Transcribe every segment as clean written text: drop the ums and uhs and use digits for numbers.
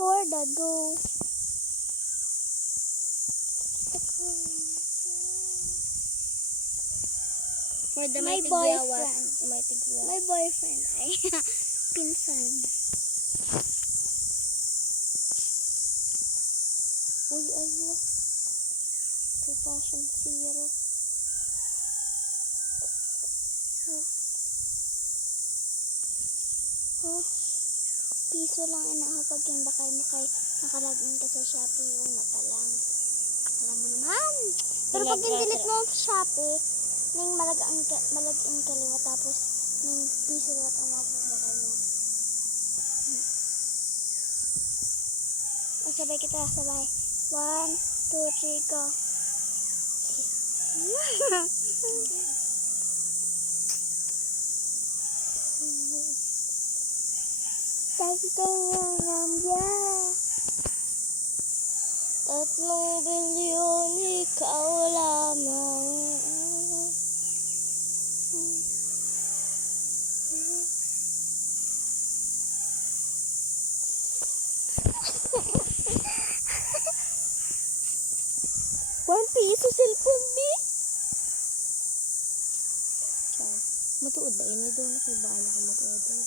for the go. For the My may boyfriend. May tigyawas. My boyfriend ay pinsan. Uy, ayo. Precaution zero. Oh, piso lang inahapag yung bakay mo kay nakalagin ka sa Shopee una pa lang. Alam mo naman. Pero pag in-delete mo sa Shopee, ning malagin kaliwa tapos ning piso lang ang mababakay mo. O, sabay kita, sabay. 1, 2, 3, go. Tatlong bilyon, ikaw lamang. ₱1 cellphone, B? Matuod ba? Ini daw na kay bahala ko mag-order.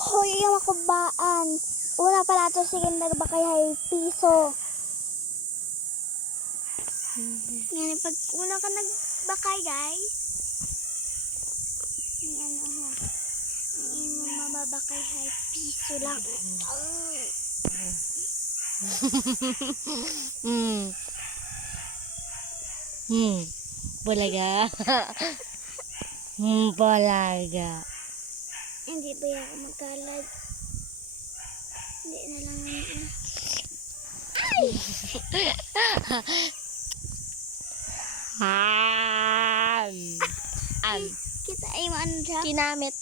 Hoy, yung ako baan. Una pala ito, sige, nagbakay ay piso. Ngayon, pag una ka nagbakay, guys, yung ano ho, ang imo mababakay ay piso lang. Balaga. Balaga. Hindi ba ako magkalad? Hindi na lang naman. Kita ay ano dyan? Kinamit.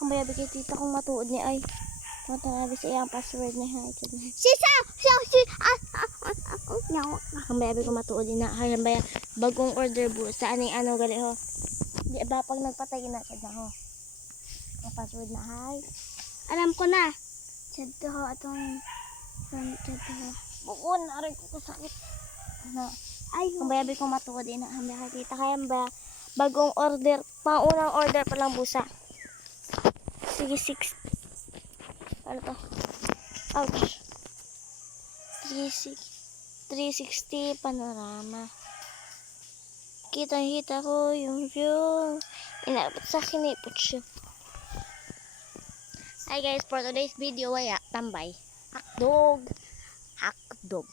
Ang bayabi kay tita kung matuod ni ay. Matanabi sa iyang password ni ha. Ang bayabi ko matuod din na. Hayang baya. Bagong order bu. Saan yung ano gali ho. Di ba pag nagpatay na siya na ho. Ang password na hay. Alam ko na. Chat to ho atong chat to ho. Bukon. Aray ko kasakit. Ano. Ay, Ang bayabi ko matuod din na. Ang bayabi kita. Kaya ba bagong order. Pangunang order pa lang busa. Sige 6. Ano to? Ouch. 360 panorama. Kita ko yung view. Inabot sa kinipot siya. Hi guys, for today's video ay tambay. Hakdog. Hakdog.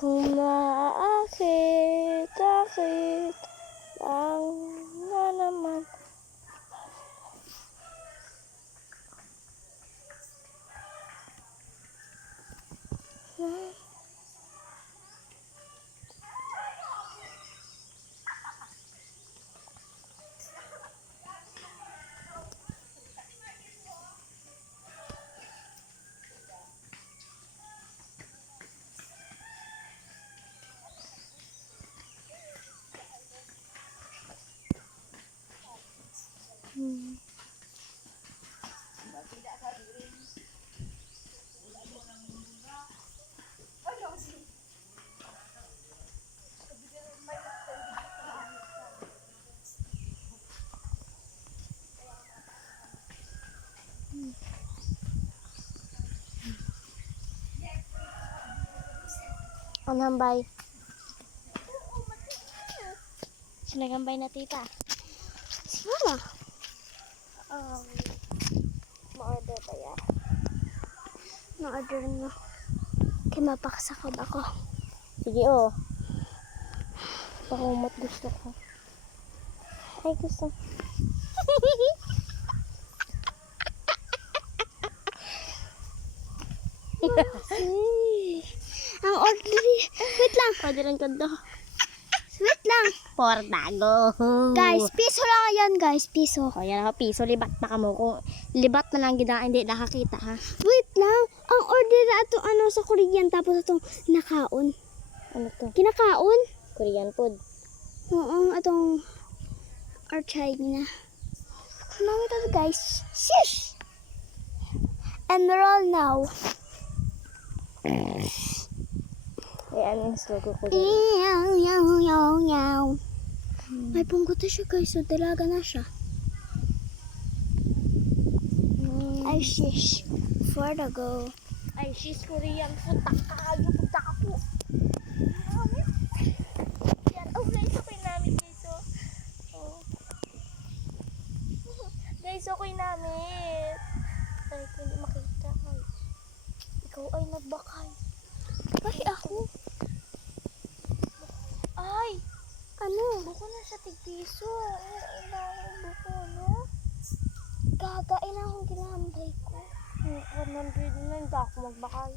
Kung maakit lang na naman. Anambay. Sinagambay na tita. Mama. Ma-order pa yan. Na-order mo. Kaya mapakasakab ako. Sige oh. Pakumot gusto ko. Ay gusto. Ang order. Wait lang. Orderan ko to. Wait lang. Portago. Guys, piso lang yan, guys. Piso. O yan ako, piso. Libat pa ka mo. Kung libat na lang gina, hindi nakakita ha. Wait lang. Ang order na ito ano sa Korean tapos itong nakaon. Ano to? Kinakaon? Korean food. Oo, itong or China. Mami ito guys. Shish! Enroll now. Ayan yung slogo ko. Yaw, yaw, yaw, yaw. May punggot na siya guys. So, dalaga na siya. Ay, shish. For the go. Ay, she's Korean food. Takayo, pagtaka po. Yan, oh guys, okay namin guys, oh. Oh. Guys, okay namin. Ay, hindi makita. Ay. Ikaw ay nagbakay. Ay, ako. Ay! Ano? Buko na siya tig-piso. Ay, ang dahil buko, no? Gagain akong ginambay ko. 100 na, hindi ako magbakay.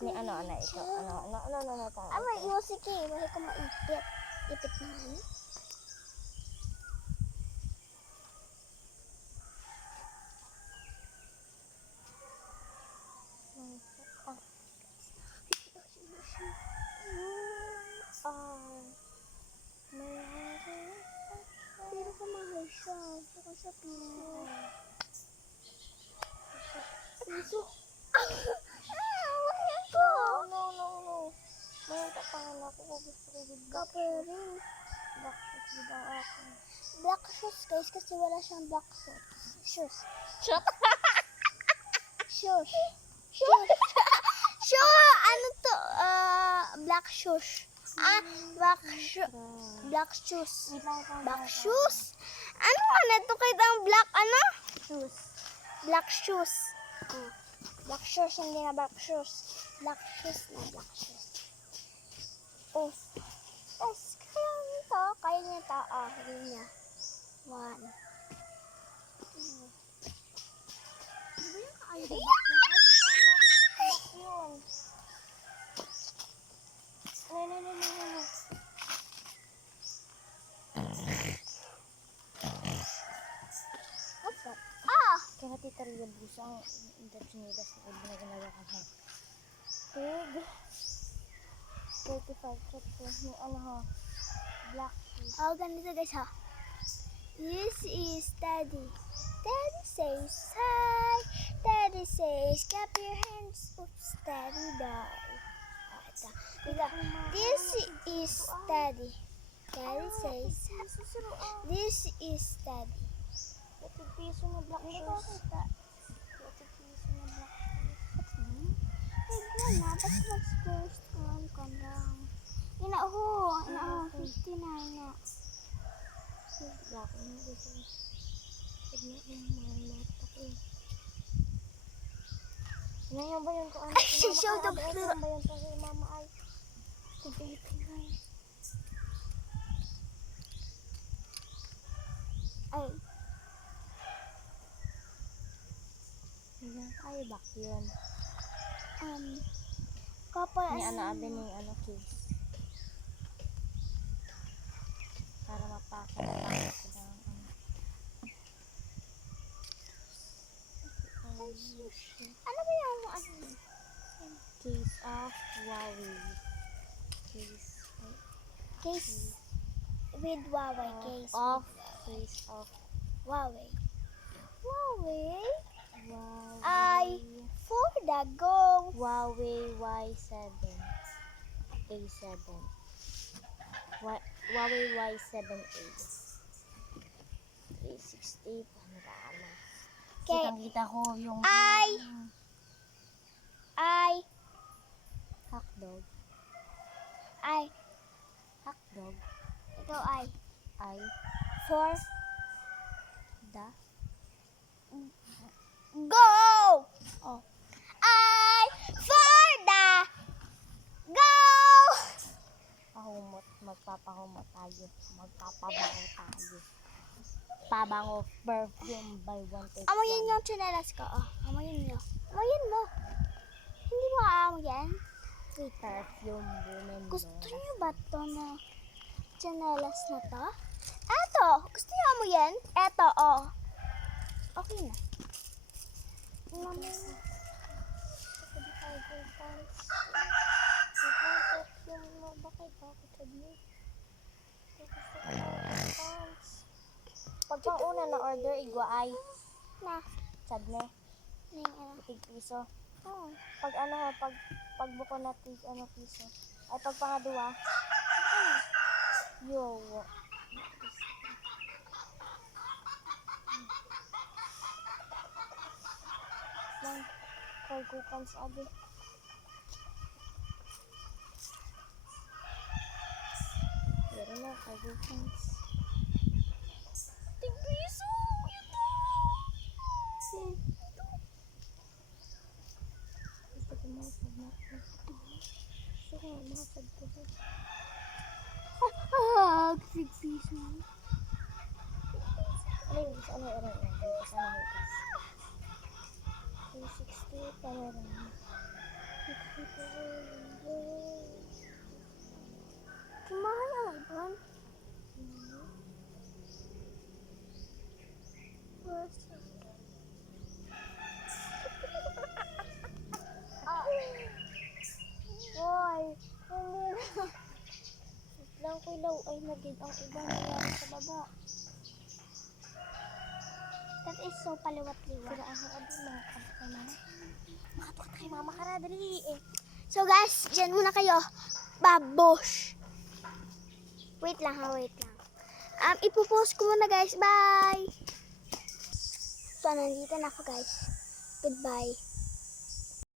Ni ano, ito. Ano, tayo. Ah, may iwasik eh. Mahi ko maipit. Ipit na rin. Pero kumahal siya. Saka sa piso. Piso. Bakit ko? No. May tapangan ako kung gusto ko yung black Kapering. shoes daw ako. Black shoes guys kasi wala siyang black shoes. Shut Shoes. Shoes. Shoes. Ano to? Black shoes. Black shoes. Black shoes. Black shoes. Ano na to kahit ang black ano? Shoes. Black shoes. Black shoes, hindi na black shoes. Black shoes na black shoes. Oh. Yes, kaya niya to. Kaya niya to. Hindi niya. 1. Di ba yung kaya Yun. niya? No. What's that? Kaya Tita Ria Busa ang indatsinidas na kaya ginagawa ka ha. Tig. 35 check po. May ano ha. Black shoes. Ganito guys ha. This is Daddy. Daddy says hi. Daddy says clap your hands. Oops, Daddy die. This is Daddy. Daddy says hi. This is Daddy. Piso na black shoes. Piso na black shoes. Wala, ba't mag-first call ka lang? Inaaho, 59 na. Black na gusto. Tignan yung mga mata ko. Ngayon ba yun ko ano? Ay, show the ba yun sa mama ay? Tig-89. Ay, Ay, back yun. kapal Ni ano abe ni ano kids. Para mapaka ng ano ba yung ano? case of Huawei. Case with Huawei. Case Of case of Huawei. Huawei? Huawei. I for the go. Huawei Y7 A7 Huawei Y7A 360 panorama. Okay. Kita ko yung I hotdog. Ikaw I for the go. oh I for the go. magpapahumot tayo. Magpapabango tayo. Pabango perfume by 1 take 1. Amoyin yung tsinelas ko. Amoyin mo. Amoyin mo. Hindi mo amo yan? Wait. Perfume women. Gusto niyo ba to na chanelas na to? Eto! Gusto niyo mo yan? Eto, oh. Okay na. Alam mo. Pag pang una na order, igwa ay Na. sadne, tig piso. Pag ano ha, pag buko na tig ano piso. Ay pag pangaduwa, yo. Lang, kargukan sa abi. Pero na, kargukan. Tig piso! Gusto ko mga pagmako. Gusto ko mga pagmako. Sigpiso. Ano yung gusto? Ano yung oras? Gusto ano yung oras? 360 para rin. Kumahal ang ibon. Hoy! Hindi na. Lang ko ilaw ay nagid ang ibang nangyari sa baba. That is so paliwat-liwat. Sira ang abi mga kapatay na. Makatok tayo mama ka na dali eh. So guys, dyan muna kayo. Babosh! Wait lang ha, wait lang. Ipopost ko muna guys. Bye! So, nandito na ako guys. Goodbye.